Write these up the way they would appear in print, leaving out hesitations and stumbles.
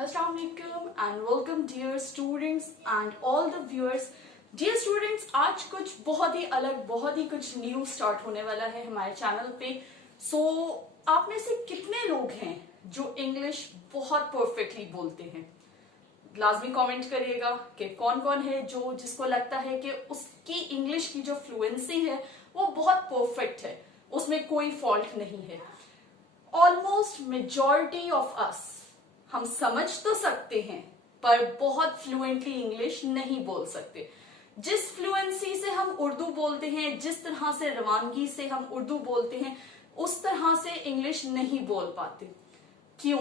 Assalamualaikum and welcome dear students and all the viewers. Dear students, आज कुछ बहुत ही अलग, बहुत ही कुछ न्यू स्टार्ट होने वाला है हमारे चैनल पे. आप में से कितने लोग हैं जो इंग्लिश बहुत परफेक्टली बोलते हैं? लाजमी कमेंट करिएगा कि कौन कौन है जो जिसको लगता है कि उसकी इंग्लिश की जो फ्लुएंसी है वो बहुत परफेक्ट है, उसमें कोई फॉल्ट नहीं है. ऑलमोस्ट मेजॉरिटी ऑफ अस हम समझ तो सकते हैं पर बहुत फ्लुएंटली इंग्लिश नहीं बोल सकते. जिस फ्लुएंसी से हम उर्दू बोलते हैं, जिस तरह से रवानगी से हम उर्दू बोलते हैं, उस तरह से इंग्लिश नहीं बोल पाते. क्यों?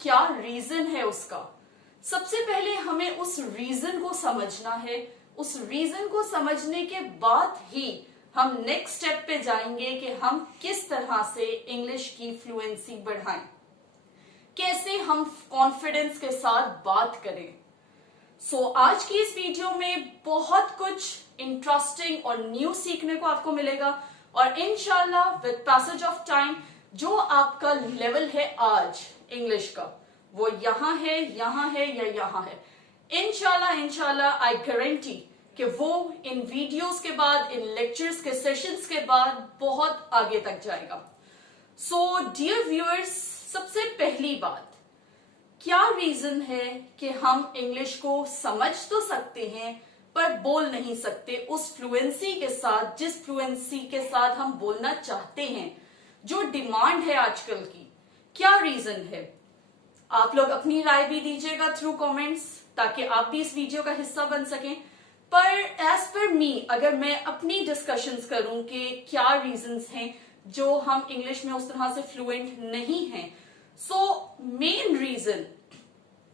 क्या रीजन है उसका? सबसे पहले हमें उस रीजन को समझना है. उस रीजन को समझने के बाद ही हम नेक्स्ट स्टेप पे जाएंगे कि हम किस तरह से इंग्लिश की फ्लुएंसी बढ़ाएं, कैसे हम कॉन्फिडेंस के साथ बात करें. आज की इस वीडियो में बहुत कुछ इंटरेस्टिंग और न्यू सीखने को आपको मिलेगा और इंशाल्लाह विद पैसेज ऑफ टाइम जो आपका लेवल है आज इंग्लिश का वो यहाँ है या यहाँ है. इंशाल्लाह आई गारंटी कि वो इन वीडियोस के बाद, इन लेक्चर्स के सेशंस के बाद बहुत आगे तक जाएगा. डियर व्यूअर्स, सबसे पहली बात, क्या रीजन है कि हम इंग्लिश को समझ तो सकते हैं पर बोल नहीं सकते उस फ्लुएंसी के साथ जिस फ्लुएंसी के साथ हम बोलना चाहते हैं, जो डिमांड है आजकल की? क्या रीजन है? आप लोग अपनी राय भी दीजिएगा थ्रू कमेंट्स ताकि आप भी इस वीडियो का हिस्सा बन सकें. पर एज पर मी, अगर मैं अपनी डिस्कशंस करूं कि क्या रीजंस हैं जो हम इंग्लिश में उस तरह से फ्लुएंट नहीं हैं, मेन रीजन,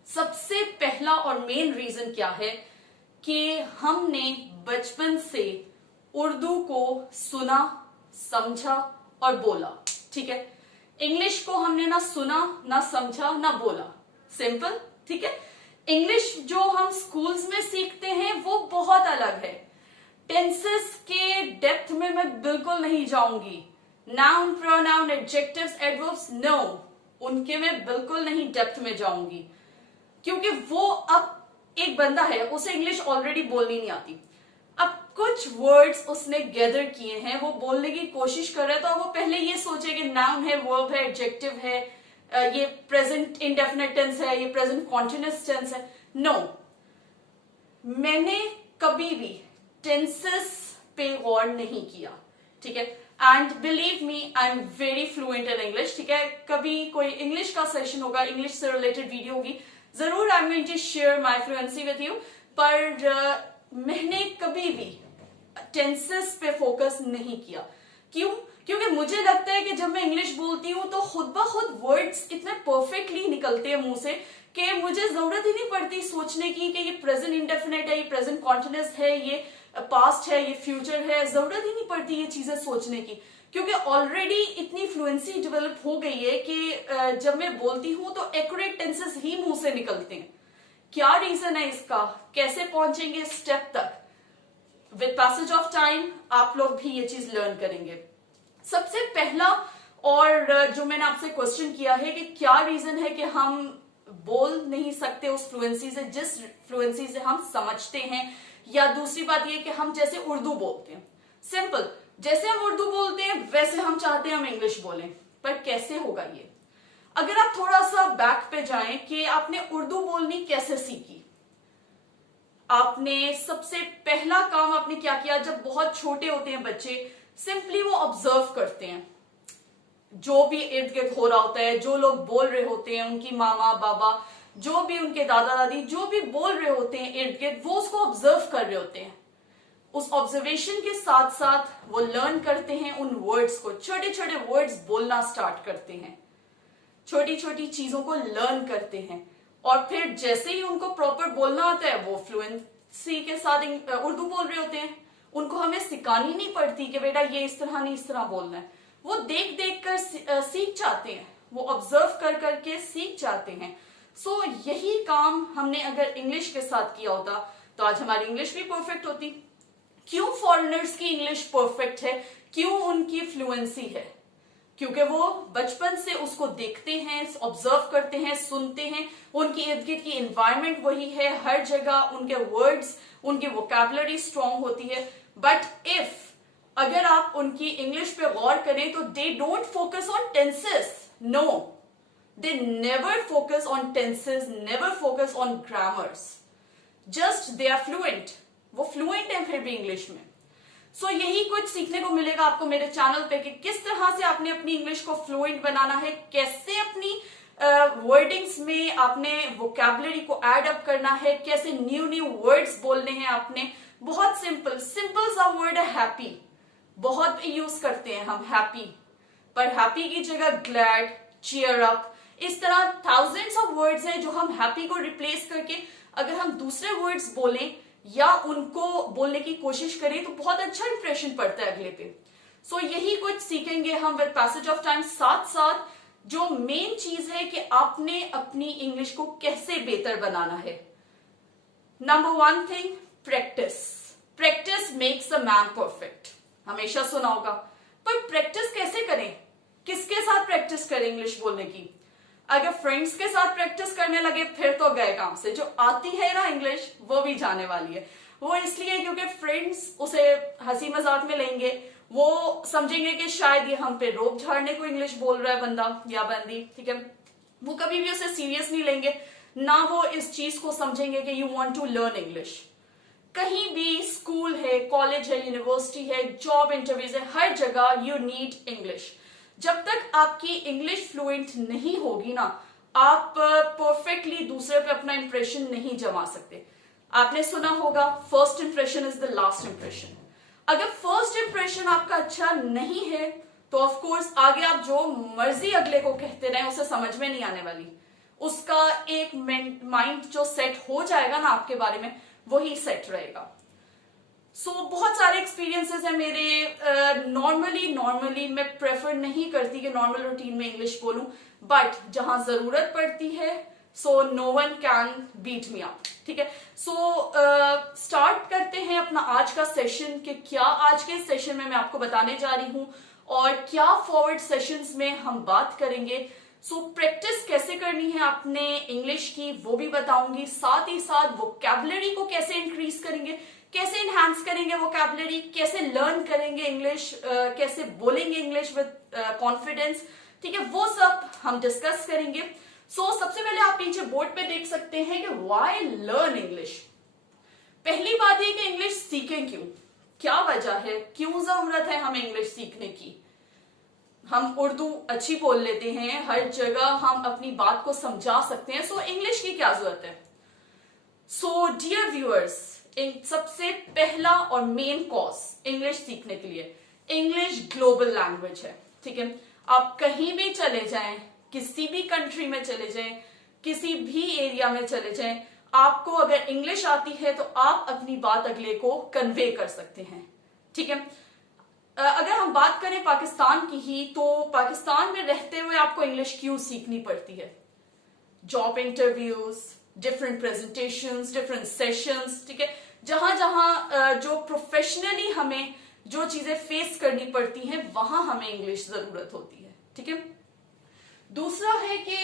सबसे पहला और मेन रीजन क्या है कि हमने बचपन से उर्दू को सुना, समझा और बोला. ठीक है, इंग्लिश को हमने ना सुना, ना समझा, ना बोला. सिंपल. ठीक है, इंग्लिश जो हम स्कूल्स में सीखते हैं वो बहुत अलग है. टेंसेस के डेप्थ में मैं बिल्कुल नहीं जाऊंगी. Noun, pronoun, adjectives, adverbs, no, उनके में बिल्कुल नहीं डेप्थ में जाऊंगी क्योंकि वो अब एक बंदा है, उसे इंग्लिश ऑलरेडी बोलनी नहीं आती. अब कुछ वर्ड्स उसने गैदर किए हैं, वो बोलने की कोशिश कर रहा है, तो वो पहले ये सोचे कि नाउन है, वर्ब है, एडजेक्टिव है, ये प्रेजेंट इंडेफिनिट टेंस है, ये प्रेजेंट कॉन्टिन्यूअस टेंस है. नो, मैंने कभी भी टेंसेस पे गौर नहीं किया. ठीक है, and believe me, I am very fluent in English. ठीक है, कभी कोई इंग्लिश का सेशन होगा, इंग्लिश से रिलेटेड वीडियो होगी, जरूर I am going to share my fluency with you. पर मैंने कभी भी टेंसेस पे फोकस नहीं किया. क्यों? क्योंकि मुझे लगता है कि जब मैं इंग्लिश बोलती हूँ तो खुद ब खुद वर्ड्स इतने परफेक्टली निकलते हैं मुंह से कि मुझे जरूरत ही नहीं पड़ती सोचने की कि ये प्रेजेंट इंडेफिनिट है, ये प्रेजेंट कॉन्टिन्यूअस है, ये पास्ट है, ये फ्यूचर है. जरूरत ही नहीं पड़ती ये चीजें सोचने की क्योंकि ऑलरेडी इतनी फ्लुएंसी डेवलप हो गई है कि जब मैं बोलती हूँ तो एक्यूरेट टेंसेस ही मुंह से निकलते हैं. क्या रीजन है इसका? कैसे पहुंचेंगे स्टेप तक? विद पैसेज ऑफ टाइम आप लोग भी ये चीज लर्न करेंगे. सबसे पहला और जो मैंने आपसे क्वेश्चन किया है कि क्या रीजन है कि हम बोल नहीं सकते उस फ्लुएंसी से जिस फ्लुएंसी से हम समझते हैं, या दूसरी बात ये कि हम जैसे उर्दू बोलते हैं. सिंपल, जैसे हम उर्दू बोलते हैं वैसे हम चाहते हैं हम इंग्लिश बोलें, पर कैसे होगा ये? अगर आप थोड़ा सा बैक पे जाएं कि आपने उर्दू बोलनी कैसे सीखी, आपने सबसे पहला काम आपने क्या किया? जब बहुत छोटे होते हैं बच्चे, सिंपली वो ऑब्जर्व करते हैं जो भी इर्द गिर्द हो रहा होता है, जो लोग बोल रहे होते हैं, उनकी मामा बाबा, जो भी उनके दादा दादी जो भी बोल रहे होते हैं इर्द गिर्द, वो उसको ऑब्जर्व कर रहे होते हैं. उस ऑब्जर्वेशन के साथ साथ वो लर्न करते हैं उन वर्ड्स को, छोटे छोटे वर्ड्स बोलना स्टार्ट करते हैं, छोटी छोटी चीजों को लर्न करते हैं और फिर जैसे ही उनको प्रॉपर बोलना आता है वो फ्लुएंसी के साथ उर्दू बोल रहे होते हैं. उनको हमें सिखानी नहीं पड़ती कि बेटा ये इस तरह नहीं, इस तरह बोलना है. वो देख देख कर सीख जाते हैं, वो ऑब्जर्व कर करके सीख जाते हैं. यही काम हमने अगर इंग्लिश के साथ किया होता तो आज हमारी इंग्लिश भी परफेक्ट होती. क्यों फॉरेनर्स की इंग्लिश परफेक्ट है? क्यों उनकी फ्लुएंसी है? क्योंकि वो बचपन से उसको देखते हैं, ऑब्जर्व करते हैं, सुनते हैं, उनकी इर्द गिर्द की एनवायरमेंट वही है, हर जगह उनके वर्ड्स, उनकी वोकैबुलरी स्ट्रांग होती है। बट इफ अगर आप उनकी इंग्लिश पे गौर करें तो they don't focus on tenses, no, they never focus on tenses, never focus on grammars, just they are fluent, वो फ्लुएंट है फिर भी इंग्लिश में। सो यही कुछ सीखने को मिलेगा आपको मेरे चैनल पे कि किस तरह से आपने अपनी इंग्लिश को फ्लुएंट बनाना है, कैसे अपनी वर्डिंग्स में आपने वोकैबुलरी को ऐड अप करना है, कैसे न्यू न्यू वर्ड्स बोलने हैं आपने। बहुत सिंपल सिंपल सा वर्ड है हैप्पी, बहुत यूज करते हैं हम हैप्पी, पर हैप्पी की जगह ग्लैड, चीयर अप, इस तरह थाउजेंड्स ऑफ वर्ड्स हैं जो हम हैप्पी को रिप्लेस करके अगर हम दूसरे वर्ड्स बोलें या उनको बोलने की कोशिश करें तो बहुत अच्छा इंप्रेशन पड़ता है अगले पे। सो यही कुछ सीखेंगे हम विद पैसेज ऑफ टाइम। साथ साथ जो मेन चीज है कि आपने अपनी इंग्लिश को कैसे बेहतर बनाना है। Number one thing, practice. Practice makes a man perfect, हमेशा सुना होगा, पर प्रैक्टिस कैसे करें, किसके साथ प्रैक्टिस करें इंग्लिश बोलने की। अगर फ्रेंड्स के साथ प्रैक्टिस करने लगे फिर तो गए काम से। जो आती है ना इंग्लिश वो भी जाने वाली है। वो इसलिए क्योंकि फ्रेंड्स उसे हंसी मजाक में लेंगे, वो समझेंगे कि शायद ये हम पे रोब झाड़ने को इंग्लिश बोल रहा है बंदा या बंदी, ठीक है। वो कभी भी उसे सीरियस नहीं लेंगे, ना वो इस चीज को समझेंगे कि you want to learn English. कहीं भी स्कूल है, कॉलेज है, यूनिवर्सिटी है, जॉब इंटरव्यूज है, हर जगह यू नीड इंग्लिश। जब तक आपकी इंग्लिश फ्लुएंट नहीं होगी ना, आप परफेक्टली दूसरे पे अपना इंप्रेशन नहीं जमा सकते। आपने सुना होगा first impression is the last impression. अगर फर्स्ट इंप्रेशन आपका अच्छा नहीं है तो ऑफ कोर्स आगे आप जो मर्जी अगले को कहते रहे उसे समझ में नहीं आने वाली। उसका एक माइंड जो सेट हो जाएगा ना आपके बारे में, वही सेट रहेगा। बहुत सारे एक्सपीरियंसेस हैं मेरे। नॉर्मली मैं प्रेफर नहीं करती कि नॉर्मल रूटीन में इंग्लिश बोलूं, बट जहां जरूरत पड़ती है so no one can beat me up, ठीक है। स्टार्ट करते हैं अपना आज का सेशन कि क्या आज के सेशन में मैं आपको बताने जा रही हूं और क्या फॉरवर्ड सेशंस में हम बात करेंगे। प्रैक्टिस कैसे करनी है आपने इंग्लिश की वो भी बताऊंगी, साथ ही साथ वोकैबुलरी को कैसे इंक्रीज करेंगे, कैसे इनहैंस करेंगे वोकैबुलरी, कैसे लर्न करेंगे इंग्लिश, कैसे बोलेंगे इंग्लिश विद कॉन्फिडेंस, ठीक है, वो सब हम डिस्कस करेंगे। सबसे पहले आप नीचे बोर्ड पे देख सकते हैं कि व्हाई लर्न इंग्लिश। पहली बात है कि इंग्लिश सीखें क्यों, क्या वजह है, क्यों जरूरत है हमें इंग्लिश सीखने की। हम उर्दू अच्छी बोल लेते हैं, हर जगह हम अपनी बात को समझा सकते हैं, इंग्लिश की क्या जरूरत है। डियर व्यूअर्स, सबसे पहला और मेन कॉज इंग्लिश सीखने के लिए, इंग्लिश ग्लोबल लैंग्वेज है, ठीक है। आप कहीं भी चले जाएं, किसी भी कंट्री में चले जाएं, किसी भी एरिया में चले जाएं, आपको अगर इंग्लिश आती है तो आप अपनी बात अगले को कन्वे कर सकते हैं, ठीक है। अगर हम बात करें पाकिस्तान की ही, तो पाकिस्तान में रहते हुए आपको इंग्लिश क्यों सीखनी पड़ती है। Job interviews, different presentations, different sessions, ठीक है, जहां जहां जो प्रोफेशनली हमें जो चीजें फेस करनी पड़ती हैं वहां हमें इंग्लिश जरूरत होती है, ठीक है। दूसरा है कि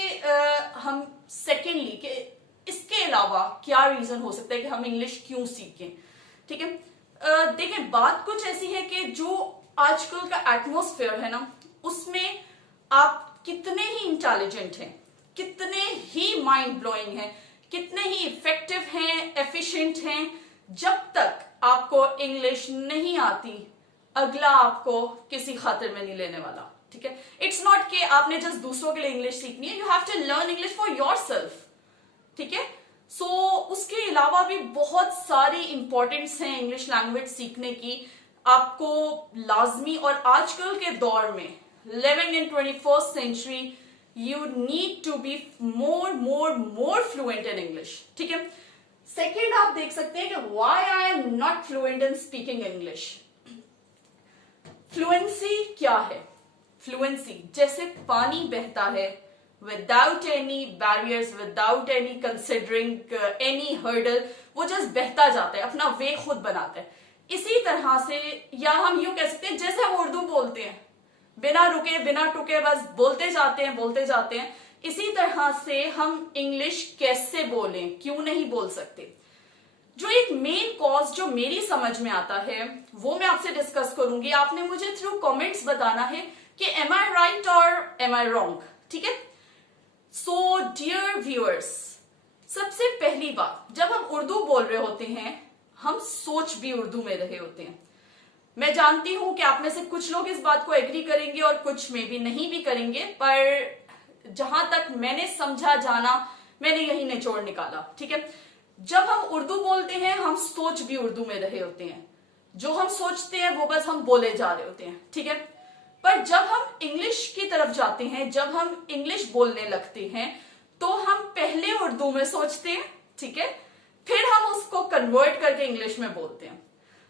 हम सेकेंडली कि इसके अलावा क्या रीजन हो सकता है कि हम इंग्लिश क्यों सीखें, ठीक है। देखें, बात कुछ ऐसी है कि जो आजकल का एटमॉस्फेयर है ना, उसमें आप कितने ही इंटेलिजेंट हैं, कितने ही माइंड ब्लोइंग हैं, कितने ही इफेक्टिव हैं, एफिशिएंट हैं, जब तक आपको इंग्लिश नहीं आती अगला आपको किसी खातिर में नहीं लेने वाला, ठीक है। इट्स नॉट कि आपने जस्ट दूसरों के लिए इंग्लिश सीखनी है, you have to learn English for yourself, ठीक है। उसके अलावा भी बहुत सारी इंपॉर्टेंस हैं इंग्लिश लैंग्वेज सीखने की, आपको लाजमी, और आजकल के दौर में living in 21st century you need to be more fluent in English, ठीक है। सेकेंड आप देख सकते हैं कि why I am not fluent in speaking English. Fluency क्या है? फ्लुएंसी जैसे पानी बहता है without any barriers, without any considering any hurdle, वो जस्ट बहता जाता है, अपना वे खुद बनाता है। इसी तरह से, या हम यूं कह सकते हैं जैसे हम उर्दू बोलते हैं, बिना रुके बिना टुके बस बोलते जाते हैं। इसी तरह से हम इंग्लिश कैसे बोलें, क्यों नहीं बोल सकते? जो एक मेन कॉज जो मेरी समझ में आता है वो मैं आपसे डिस्कस करूंगी। आपने मुझे थ्रू कमेंट्स बताना है कि एम आई राइट और एम आई रॉन्ग, ठीक है? सो डियर व्यूअर्स, सबसे पहली बात, जब हम उर्दू बोल रहे होते हैं हम सोच भी उर्दू में रहे होते हैं। मैं जानती हूं कि आप में से कुछ लोग इस बात को एग्री करेंगे और कुछ में भी नहीं भी करेंगे, पर जहां तक मैंने समझा जाना मैंने यही निचोड़ निकाला, ठीक है? जब हम उर्दू बोलते हैं हम सोच भी उर्दू में रहे होते हैं। जो हम सोचते हैं वो बस हम बोले जा रहे होते हैं, ठीक है? पर जब हम इंग्लिश की तरफ जाते हैं, जब हम इंग्लिश बोलने लगते हैं, तो हम पहले उर्दू में सोचते हैं, ठीक है? फिर हम उसको कन्वर्ट करके इंग्लिश में बोलते हैं।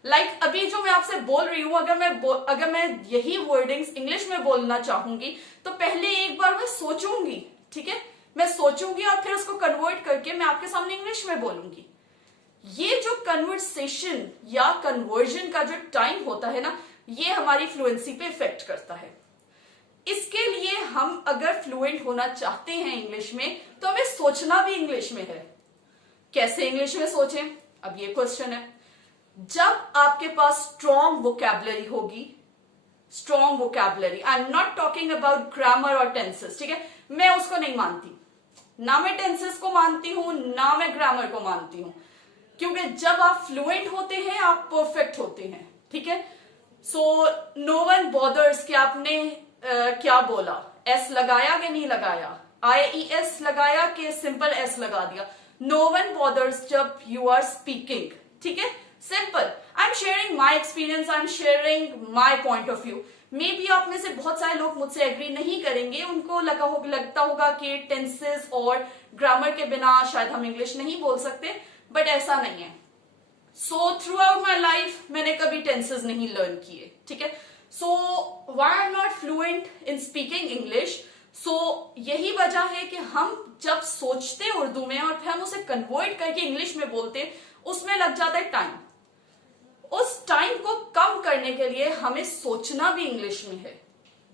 लाइक अभी जो मैं आपसे बोल रही हूं, अगर मैं यही वर्डिंग्स इंग्लिश में बोलना चाहूंगी तो पहले एक बार मैं सोचूंगी, ठीक है? मैं सोचूंगी और फिर उसको कन्वर्ट करके मैं आपके सामने इंग्लिश में बोलूंगी। ये जो कन्वर्सेशन या कन्वर्जन का जो टाइम होता है ना, ये हमारी फ्लुएंसी पे इफेक्ट करता है। इसके लिए हम अगर फ्लुएंट होना चाहते हैं इंग्लिश में तो हमें सोचना भी इंग्लिश में है। कैसे इंग्लिश में सोचें, अब ये क्वेश्चन है। जब आपके पास स्ट्रॉन्ग वोकैबुलरी होगी, strong vocabulary, I am not talking about grammar और टेंसेस, ठीक है? मैं उसको नहीं मानती, ना मैं टेंसेस को मानती हूं ना मैं ग्रामर को मानती हूं, क्योंकि जब आप फ्लुएंट होते हैं आप परफेक्ट होते हैं, ठीक है? सो नो वन बॉदर्स कि आपने क्या बोला, एस लगाया कि नहीं लगाया, IES लगाया कि सिंपल एस लगा दिया। नो वन बॉदर्स जब यू आर स्पीकिंग, ठीक है? Simple, I am sharing my experience, I am sharing my point of view. May be आप में से बहुत सारे लोग मुझसे एग्री नहीं करेंगे, उनको लगता होगा कि टेंसेस और ग्रामर के बिना शायद हम इंग्लिश नहीं बोल सकते, बट ऐसा नहीं है। So throughout my life मैंने कभी टेंसेस नहीं लर्न किए, ठीक है? So why I am not fluent in speaking English? So यही वजह है कि हम जब सोचते उर्दू में और फिर हम उसे कन्वर्ट करके इंग्लिश में बोलते, उसमें लग जाता है टाइम। उस टाइम को कम करने के लिए हमें सोचना भी इंग्लिश में है।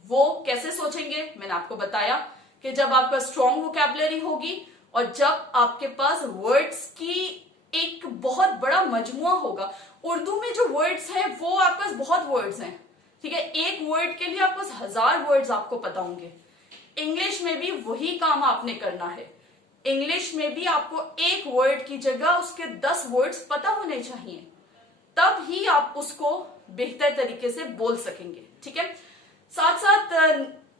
वो कैसे सोचेंगे मैंने आपको बताया कि जब आपका स्ट्रॉन्ग वोकैबुलरी होगी और जब आपके पास वर्ड्स की एक बहुत बड़ा मजमुआ होगा। उर्दू में जो वर्ड्स हैं वो आपके पास बहुत वर्ड्स हैं, ठीक है? एक वर्ड के लिए आपके पास 1000 वर्ड्स आपको पता होंगे। इंग्लिश में भी वही काम आपने करना है। इंग्लिश में भी आपको एक वर्ड की जगह उसके 10 वर्ड्स पता होने चाहिए, तब ही आप उसको बेहतर तरीके से बोल सकेंगे, ठीक है? साथ साथ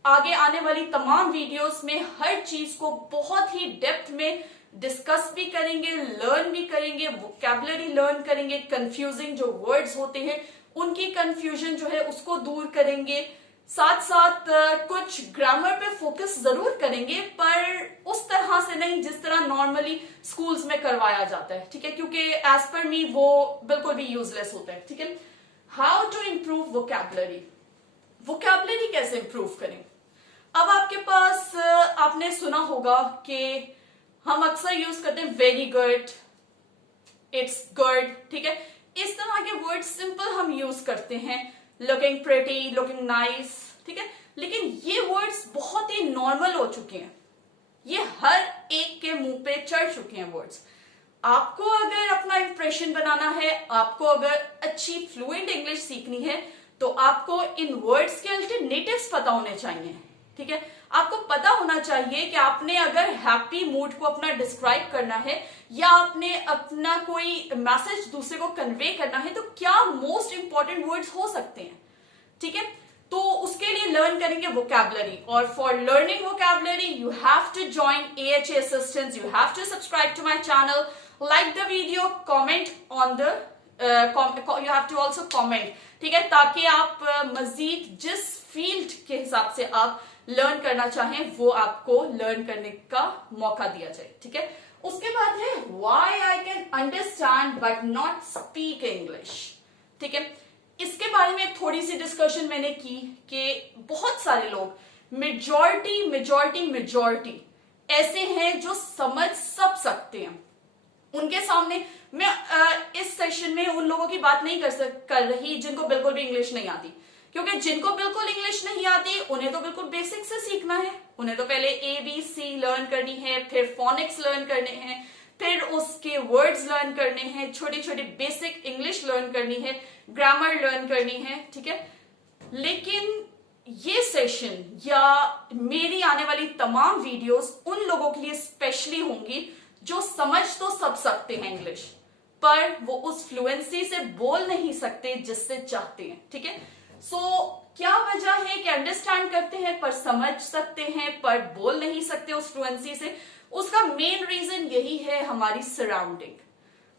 आगे आने वाली तमाम वीडियोस में हर चीज को बहुत ही डेप्थ में डिस्कस भी करेंगे, लर्न भी करेंगे, वोकैबुलरी लर्न करेंगे, कंफ्यूजिंग जो वर्ड्स होते हैं उनकी कंफ्यूजन जो है उसको दूर करेंगे। साथ साथ कुछ ग्रामर पे फोकस जरूर करेंगे, पर उस तरह से नहीं जिस तरह नॉर्मली स्कूल्स में करवाया जाता है, ठीक है? क्योंकि एज पर मी वो बिल्कुल भी यूजलेस होता है, ठीक है? How to improve vocabulary, vocabulary कैसे इंप्रूव करें? अब आपके पास आपने सुना होगा कि हम अक्सर यूज करते हैं वेरी गुड, इट्स गुड, ठीक है? इस तरह के वर्ड सिंपल हम यूज करते हैं, लुकिंग प्रिटी, लुकिंग नाइस, ठीक है? लेकिन ये वर्ड्स बहुत ही नॉर्मल हो चुके हैं, ये हर एक के मुंह पे चढ़ चुके हैं वर्ड्स। आपको अगर अपना इंप्रेशन बनाना है, आपको अगर अच्छी फ्लुएंट इंग्लिश सीखनी है, तो आपको इन वर्ड्स के अल्टरनेटिव्स पता होने चाहिए, ठीक है? आपको पता होना चाहिए कि आपने अगर हैप्पी मूड को अपना डिस्क्राइब करना है या आपने अपना कोई मैसेज दूसरे को कन्वे करना है तो क्या मोस्ट इंपॉर्टेंट वर्ड्स हो सकते हैं, ठीक है? तो उसके लिए लर्न करेंगे वोकैबुलरी, और for learning vocabulary you have to join AHA assistance, you have to subscribe to my channel, like the video, comment on the you have to also comment, ठीक है? ताकि आप मजीद जिस फील्ड के हिसाब से आप लर्न करना चाहें वो आपको लर्न करने का मौका दिया जाए, ठीक है? उसके बाद है why I can understand but not speak English, ठीक है? इसके बारे में थोड़ी सी डिस्कशन मैंने की कि बहुत सारे लोग, मेजॉरिटी ऐसे हैं जो समझ सब सकते हैं। उनके सामने मैं इस सेशन में उन लोगों की बात नहीं कर रही जिनको बिल्कुल भी इंग्लिश नहीं आती, क्योंकि जिनको बिल्कुल इंग्लिश नहीं आती उन्हें तो बिल्कुल बेसिक से सीखना है। उन्हें तो पहले ABC लर्न करनी है, फिर फोनिक्स लर्न करने हैं, फिर उसके वर्ड्स लर्न करने हैं, छोटी छोटी बेसिक इंग्लिश लर्न करनी है, ग्रामर लर्न करनी है, ठीक है। लेकिन ये सेशन या मेरी आने वाली तमाम वीडियोस उन लोगों के लिए स्पेशली होंगी जो समझ तो सब सकते हैं इंग्लिश, पर वो उस फ्लुएंसी से बोल नहीं सकते जिससे चाहते हैं, ठीक है। सो क्या वजह है कि अंडरस्टैंड करते हैं पर समझ सकते हैं पर बोल नहीं सकते उस फ्लुएंसी से? उसका मेन रीजन यही है हमारी सराउंडिंग।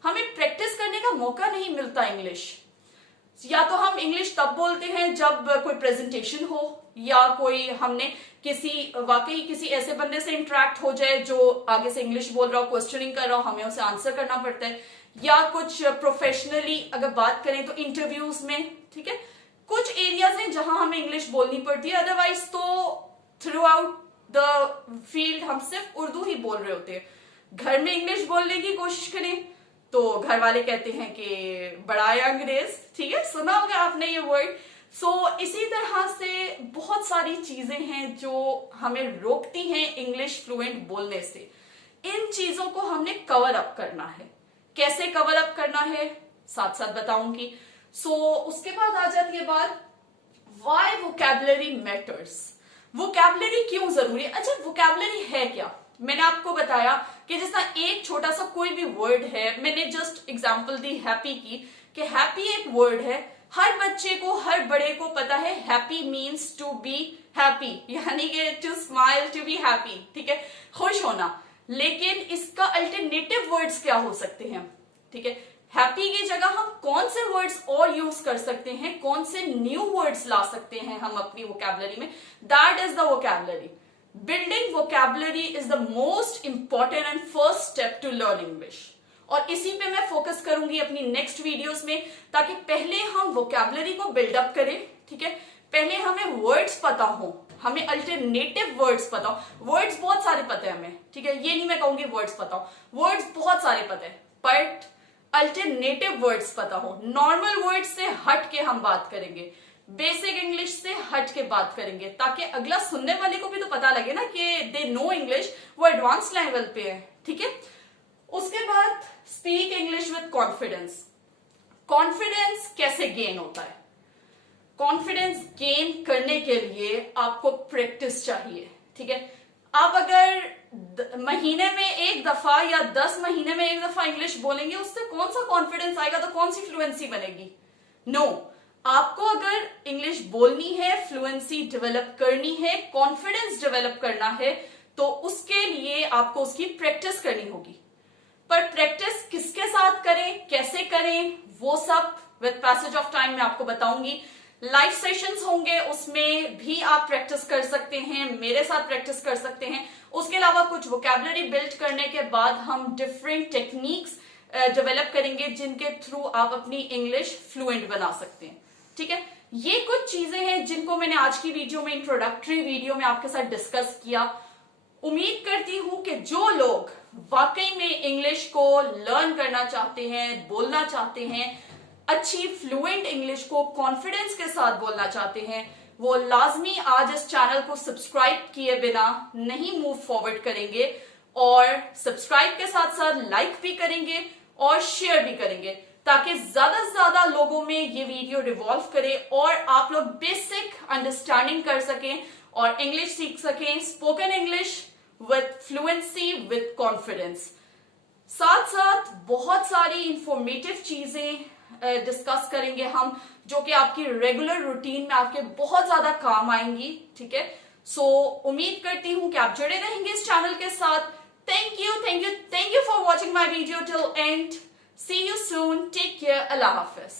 हमें प्रैक्टिस करने का मौका नहीं मिलता इंग्लिश। या तो हम इंग्लिश तब बोलते हैं जब कोई प्रेजेंटेशन हो, या कोई हमने वाकई किसी ऐसे बंदे से इंटरेक्ट हो जाए जो आगे से इंग्लिश बोल रहा हो, क्वेश्चनिंग कर रहा हो, हमें उसे आंसर करना पड़ता है, या कुछ प्रोफेशनली अगर बात करें तो इंटरव्यूज में, ठीक है। कुछ एरियाज हैं जहां हमें इंग्लिश बोलनी पड़ती है, अदरवाइज तो थ्रू आउट द फील्ड हम सिर्फ उर्दू ही बोल रहे होते हैं। घर में इंग्लिश बोलने की कोशिश करें तो घर वाले कहते हैं कि बड़ा अंग्रेज, ठीक है, सुना होगा आपने ये वर्ड। सो इसी तरह से बहुत सारी चीजें हैं जो हमें रोकती हैं इंग्लिश फ्लुएंट बोलने से। इन चीजों को हमने कवर अप करना है। कैसे कवर अप करना है साथ साथ बताऊंगी। सो उसके बाद आ जाती है बात व्हाई वोकैबुलरी मैटर्स। वोकैबुलरी क्यों जरूरी है? अच्छा, वोकैबुलरी है क्या? मैंने आपको बताया कि जिस तरह एक छोटा सा कोई भी वर्ड है, मैंने जस्ट एग्जांपल दी हैप्पी की, कि हैप्पी एक वर्ड है। हर बच्चे को, हर बड़े को पता है happy means to be happy, यानी कि to smile, to be happy, ठीक है, खुश होना। लेकिन इसका अल्टरनेटिव वर्ड्स क्या हो सकते हैं, ठीक है। हैप्पी की जगह हम कौन से वर्ड्स और यूज कर सकते हैं, कौन से न्यू वर्ड्स ला सकते हैं हम अपनी वोकैबुलरी में? That is the vocabulary. Building vocabulary is the most important and first step to learn English. और इसी पे मैं फोकस करूंगी अपनी नेक्स्ट वीडियोस में, ताकि पहले हम वोकैबुलरी को बिल्डअप करें, ठीक है। पहले हमें वर्ड्स पता हो, हमें अल्टरनेटिव वर्ड्स पता हो। वर्ड्स बहुत सारे पता है हमें, ठीक है, ये नहीं मैं कहूंगी वर्ड्स पता हो, वर्ड्स बहुत सारे पता है, बट अल्टरनेटिव वर्ड्स पता हो। नॉर्मल वर्ड्स से हट के हम बात करेंगे, बेसिक इंग्लिश से हट के बात करेंगे, ताकि अगला सुनने वाले को भी तो पता लगे ना कि दे नो इंग्लिश, वो एडवांस लेवल पे है, ठीक है। उसके बाद speak English with confidence. Confidence कैसे गेन होता है? कॉन्फिडेंस गेन करने के लिए आपको प्रैक्टिस चाहिए, ठीक है। आप अगर महीने में एक दफा या 10 महीने में एक दफा इंग्लिश बोलेंगे, उससे कौन सा कॉन्फिडेंस आएगा? तो कौन सी फ्लुएंसी बनेगी? नो, आपको अगर इंग्लिश बोलनी है, फ्लुएंसी डेवलप करनी है, कॉन्फिडेंस डेवलप करना है, तो उसके लिए आपको उसकी प्रैक्टिस करनी होगी। पर प्रैक्टिस किसके साथ करें, कैसे करें, वो सब विद पैसेज ऑफ टाइम मैं आपको बताऊंगी। लाइव सेशंस होंगे, उसमें भी आप प्रैक्टिस कर सकते हैं, मेरे साथ प्रैक्टिस कर सकते हैं। उसके अलावा कुछ वोकैबुलरी बिल्ड करने के बाद हम डिफरेंट टेक्निक्स डेवलप करेंगे जिनके थ्रू आप अपनी इंग्लिश फ्लुएंट बना सकते हैं, ठीक है। ये कुछ चीजें हैं जिनको मैंने आज की वीडियो में, इंट्रोडक्टरी वीडियो में आपके साथ डिस्कस किया। उम्मीद करती हूं कि जो लोग वाकई में इंग्लिश को लर्न करना चाहते हैं, बोलना चाहते हैं, अच्छी फ्लुएंट इंग्लिश को कॉन्फिडेंस के साथ बोलना चाहते हैं, वो लाजमी आज इस चैनल को सब्सक्राइब किए बिना नहीं मूव फॉरवर्ड करेंगे, और सब्सक्राइब के साथ साथ लाइक भी करेंगे और शेयर भी करेंगे, ताकि ज्यादा से ज्यादा लोगों में ये वीडियो रिवॉल्व करे और आप लोग बेसिक अंडरस्टैंडिंग कर सकें और इंग्लिश सीख सकें, spoken English with fluency, with confidence. साथ साथ बहुत सारी इंफॉर्मेटिव चीजें डिस्कस करेंगे हम, जो कि आपकी रेगुलर रूटीन में आपके बहुत ज्यादा काम आएंगी, ठीक है। सो उम्मीद करती हूं कि आप जुड़े रहेंगे इस चैनल के साथ। Thank you for watching my video till end. See you soon, take care, अल्लाह हाफिज।